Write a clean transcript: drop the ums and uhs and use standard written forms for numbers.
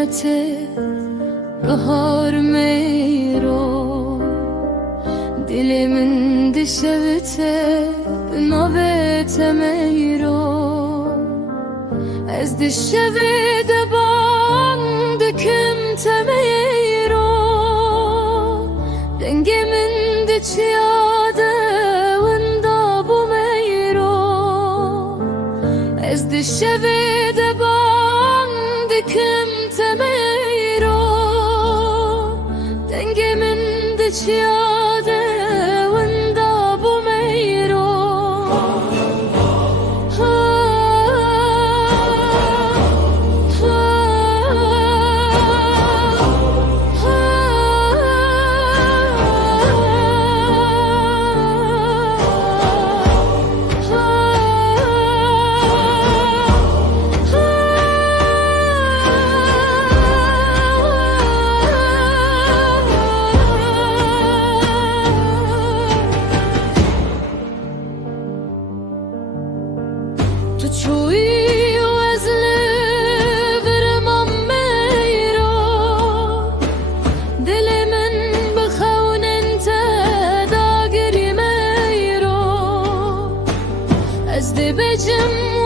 قسمت بهار میرو دل من دشوته نوبت میرو از دشوه دبان دکم تمیرو رنگ من دچیاده وندا بو میرو از دشوه دبان دکم تمیرو رنگ من دچیاده وندا بو میرو تو چوی از لبرم میرو دل من بخون انت داگری میرو از دی بجم